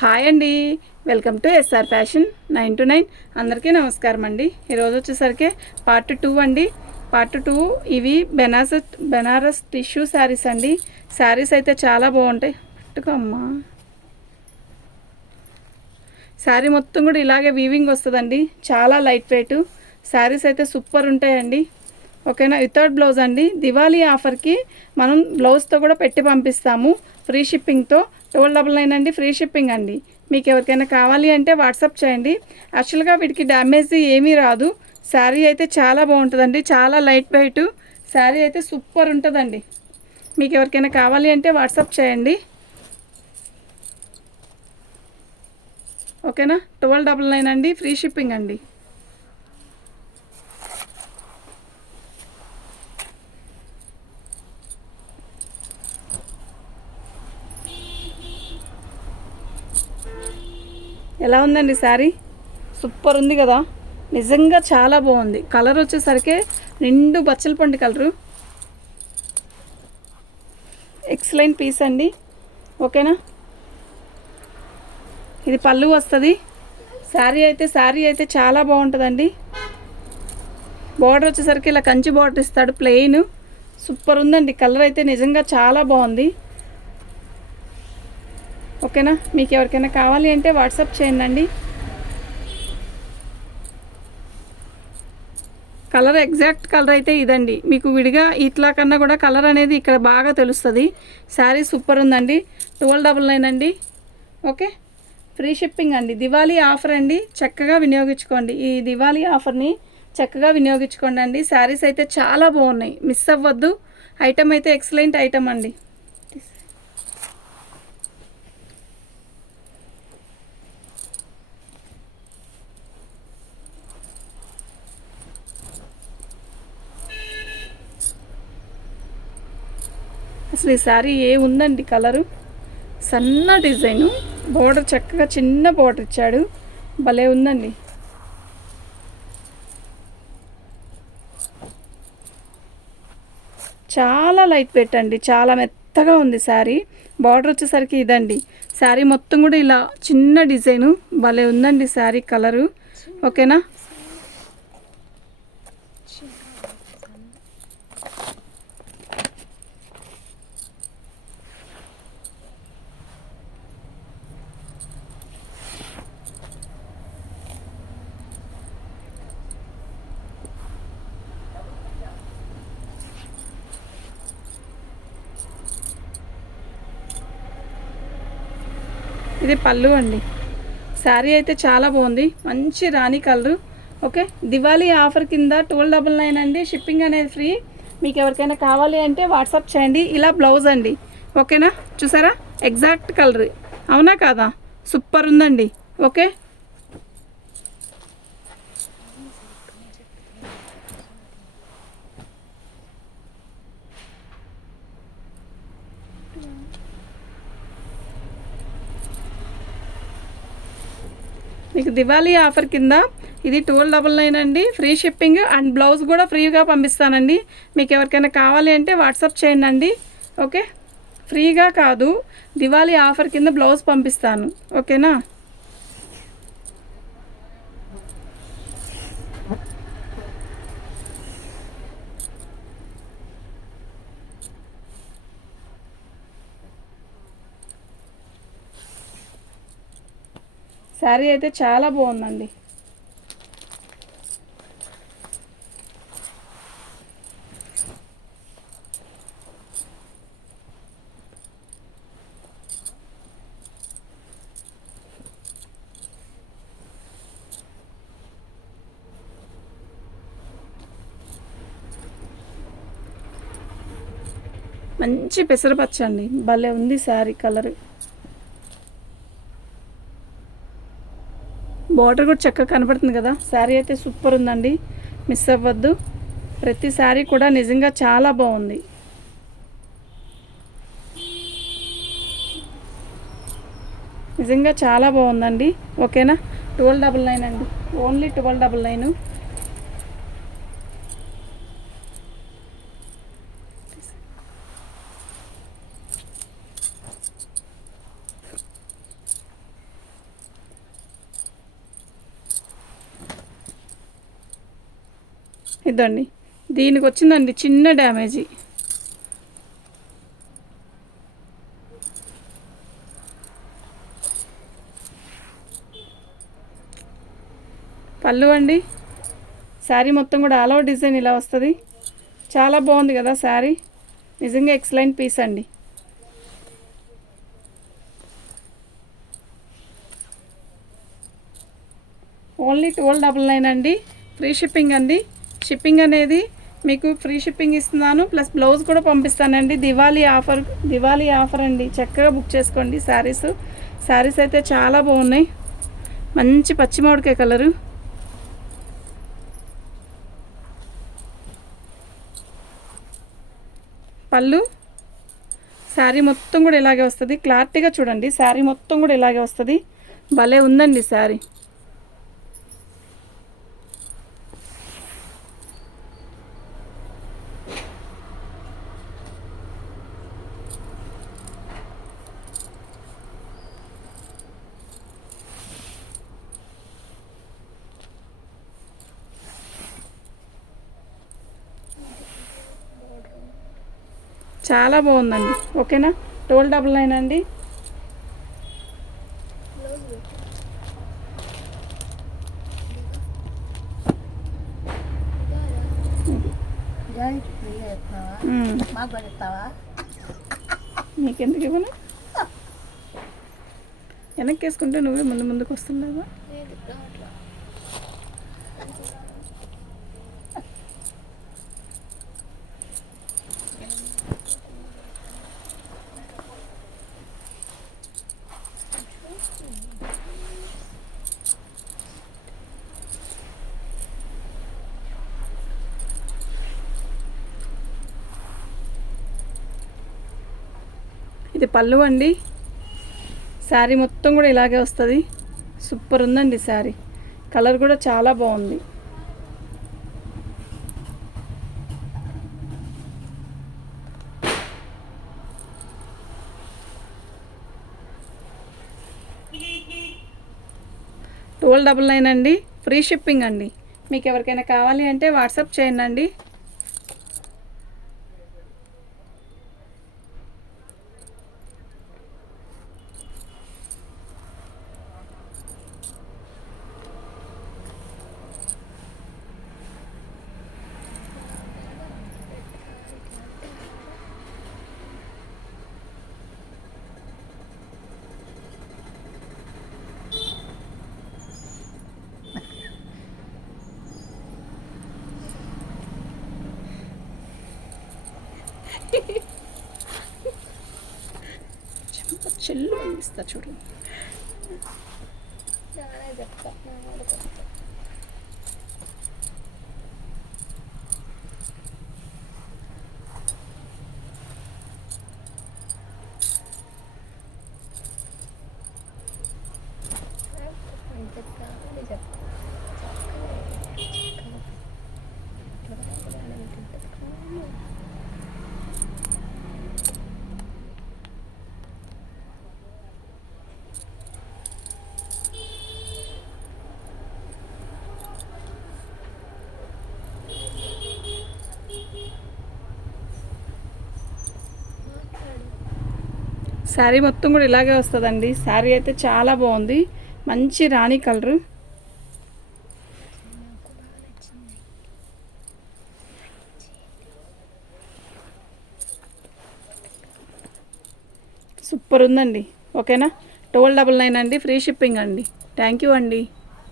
Hi అండి. Welcome to SR fashion nine two nine. అందరికీ నమస్కారం అండి. ఈరోజు వచ్చేసరికి పార్ట్ టూ అండి. పార్ట్ టూ ఇవి బెనారస్ బెనారస్ టిష్యూ శారీస్ అండి. శారీస్ అయితే చాలా బాగుంటాయి. పట్టుకోమ్మా. శారీ మొత్తం కూడా ఇలాగే వీవింగ్ వస్తుందండి. చాలా లైట్ వెయిట్ శారీస్ అయితే సూపర్ ఉంటాయండి. ఓకేనా? వితౌట్ బ్లౌజ్ అండి. దివాళీ ఆఫర్కి మనం బ్లౌజ్తో కూడా పెట్టి పంపిస్తాము. ఫ్రీ షిప్పింగ్తో ట్వెల్వ్ డబల్ నైన్ అండి ఫ్రీ షిప్పింగ్ అండి. మీకు ఎవరికైనా కావాలి అంటే వాట్సాప్ చేయండి. యాక్చువల్గా వీటికి డ్యామేజ్ ఏమీ రాదు. శారీ అయితే చాలా బాగుంటుందండి. చాలా లైట్ వెయిట్. శారీ అయితే సూపర్ ఉంటుందండి. మీకు ఎవరికైనా కావాలి అంటే వాట్సాప్ చేయండి. ఓకేనా? ట్వెల్వ్ డబల్ నైన్ అండి ఫ్రీ షిప్పింగ్ అండి. ఎలా ఉందండి శారీ? సూపర్ ఉంది కదా. నిజంగా చాలా బాగుంది. కలర్ వచ్చేసరికి నిండు బచ్చల పండు కలరు. ఎక్సలెంట్ పీస్ అండి. ఓకేనా? ఇది పళ్ళు వస్తుంది. శారీ అయితే శారీ అయితే చాలా బాగుంటుందండి. బార్డర్ వచ్చేసరికి ఇలా కంచి బార్డర్ ఇస్తాడు ప్లెయిన్ సూపర్ ఉందండి. కలర్ అయితే నిజంగా చాలా బాగుంది. ఓకేనా? మీకు ఎవరికైనా కావాలి అంటే వాట్సాప్ చేయండి కలర్ ఎగ్జాక్ట్ కలర్ అయితే ఇదండి. మీకు విడిగా ఇట్లా కన్నా కూడా కలర్ అనేది ఇక్కడ బాగా తెలుస్తుంది. శారీ సూపర్ ఉందండి. ట్వెల్వ్ డబల్ నైన్ అండి. ఓకే? ఫ్రీ షిప్పింగ్ అండి. దివాళీ ఆఫర్ అండి. చక్కగా వినియోగించుకోండి. ఈ దివాళీ ఆఫర్ని చక్కగా వినియోగించుకోండి అండి శారీస్ అయితే చాలా బాగున్నాయి. మిస్ అవ్వద్దు. ఐటమ్ అయితే ఎక్సలెంట్ ఐటమ్ అండి. అసలు ఈ శారీ ఏ ఉందండి కలరు సన్న డిజైను. బోర్డర్ చక్కగా చిన్న బోర్డర్ ఇచ్చాడు. భలే ఉందండి. చాలా లైట్ పెట్టండి చాలా మెత్తగా ఉంది శారీ బార్డర్ వచ్చేసరికి ఇదండి. శారీ మొత్తం కూడా ఇలా చిన్న డిజైను. భలే ఉందండి శారీ కలరు ఓకేనా? ఇది పళ్ళు అండి. శారీ అయితే చాలా బాగుంది. మంచి రాణి కలరు. ఓకే? దివాళీ ఆఫర్ కింద ట్వెల్వ్ డబల్ నైన్ అండి. షిప్పింగ్ అనేది ఫ్రీ. మీకు ఎవరికైనా కావాలి అంటే వాట్సాప్ చేయండి. ఇలా బ్లౌజ్ అండి. ఓకేనా? చూసారా? Exact colour. అవునా కాదా? సూపర్ ఉందండి. ఓకే? మీకు దివాళీ ఆఫర్ కింద ఇది ట్వెల్వ్ డబల్ నైన్ అండి. ఫ్రీ షిప్పింగ్ అండ్ బ్లౌజ్ కూడా ఫ్రీగా పంపిస్తానండి. మీకు ఎవరికైనా కావాలి అంటే వాట్సాప్ చేయండి అండి ఓకే? ఫ్రీగా కాదు. దివాళీ ఆఫర్ కింద బ్లౌజ్ పంపిస్తాను. ఓకేనా? శారీ అయితే చాలా బాగుందండి. మంచి పెసరపచ్చ అండి భలే ఉంది శారీ కలర్. బార్డర్ కూడా చక్కగా కనపడుతుంది కదా. శారీ అయితే సూపర్ ఉందండి. మిస్ అవ్వద్దు. ప్రతి శారీ కూడా నిజంగా చాలా బాగుంది. నిజంగా చాలా బాగుందండి. ఓకేనా? ట్వెల్వ్ డబల్ నైన్ అండి. Only twelve double nine. ఇదండి. దీనికి వచ్చిందండి చిన్న డ్యామేజీ. పళ్ళు అండి శారీ మొత్తం కూడా ఆల్ ఓవర్ డిజైన్ ఇలా వస్తుంది. చాలా బాగుంది కదా శారీ. నిజంగా ఎక్సలెంట్ పీస్ అండి. ఓన్లీ ట్వెల్వ్ డబల్ నైన్ అండి. ఫ్రీ షిప్పింగ్ అండి. షిప్పింగ్ అనేది మీకు ఫ్రీ షిప్పింగ్ ఇస్తున్నాను. ప్లస్ బ్లౌజ్ కూడా పంపిస్తానండి. దివాళీ ఆఫర్ దివాళీ ఆఫర్ అండి. చక్కగా బుక్ చేసుకోండి శారీస్. శారీస్ అయితే చాలా బాగున్నాయి. మంచి పచ్చి మామిడికాయ కలరు. పళ్ళు. శారీ మొత్తం కూడా ఇలాగే వస్తుంది. క్లారిటీగా చూడండి. శారీ మొత్తం కూడా ఇలాగే వస్తుంది. భలే ఉందండి శారీ. చాలా బాగుందండి. ఓకేనా? టోల్ డబుల్ నైన్ అండి. నీకెందుకు ఇవ్వను? వెనక్కి వేసుకుంటే నువ్వే ముందు ముందుకు వస్తున్నావా? ఇది పళ్ళు అండి. శారీ మొత్తం కూడా ఇలాగే వస్తుంది. సూపర్ ఉందండి శారీ. కలర్ కూడా చాలా బాగుంది. ట్వెల్వ్ డబల్ నైన్ అండి. ఫ్రీ షిప్పింగ్ అండి. మీకు ఎవరికైనా కావాలి అంటే వాట్సాప్ చేయండి అండి చెల్లు అనిపిస్తా చూడు. చెప్తా శారీ మొత్తం కూడా ఇలాగే వస్తుందండి. శారీ అయితే చాలా బాగుంది. మంచి రాణి కలరు. సూపర్ ఉందండి. ఓకేనా? ట్వెల్వ్ డబల్ నైన్ అండి. ఫ్రీ షిప్పింగ్ అండి. థ్యాంక్ యూ అండి.